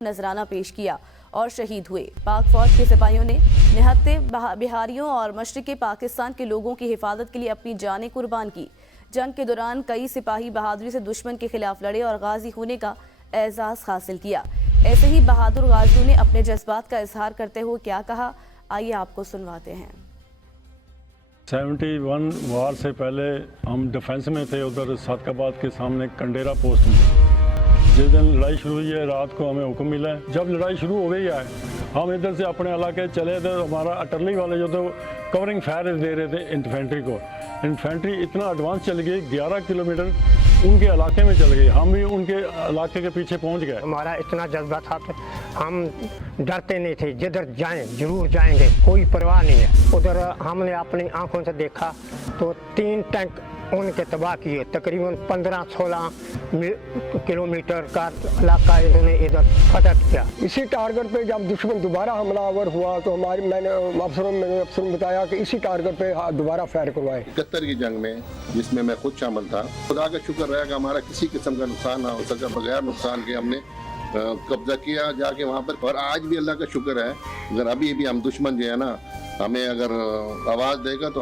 नजराना पेश किया और शहीद हुए। पाक फौज के सिपाहियों ने निहत्ते बिहारियों और मशरिक़े पाकिस्तान के लोगों की हिफाजत के लिए अपनी जानें कुर्बान की। जंग के दौरान कई सिपाही बहादुरी से दुश्मन के खिलाफ लड़े और गाजी होने का एजाज़ हासिल किया। ऐसे ही बहादुर गाजियों ने अपने जज्बात का इजहार करते हुए क्या कहा, आइए आपको सुनवाते हैं। 71 वार से पहले हम डिफेंस में थे, उधर सादकाबाद के सामने कंडेरा पोस्ट में। जिस दिन लड़ाई शुरू हुई है रात को हमें हुक्म मिला है, जब लड़ाई शुरू हो गई है हम इधर से अपने इलाके चले थे। हमारा अटरली वाले जो थे कवरिंग फायर दे रहे थे इन्फेंट्री को। इन्फेंट्री इतना एडवांस चल गई, 11 किलोमीटर उनके इलाके में चल गई। हम भी उनके इलाके के पीछे पहुंच गए। हमारा इतना जज्बा था कि हम डरते नहीं थे, जिधर जाएं जरूर जाएंगे, कोई परवाह नहीं है। उधर हमने अपनी आंखों से देखा तो 3 टैंक उनके तबाह किए। तकरीबन 15-16 किलोमीटर का इलाका इन्होंने इधर फतह किया। इसी टारगेट पे जब दुश्मन दोबारा हमलावर हुआ तो मैंने अफसरों ने बताया कि इसी टारगेट पे दोबारा फायर करवाए। 71 की जंग में जिसमें मैं खुद शामिल था, खुदा का शुक्र रहा कि हमारा किसी किस्म का नुकसान ना हो सका। बगैर नुकसान के हमने कब्जा किया जाके वहाँ पर। और आज भी अल्लाह का शुक्र है, अगर अभी भी हम दुश्मन जो है ना हमें अगर आवाज़ देगा तो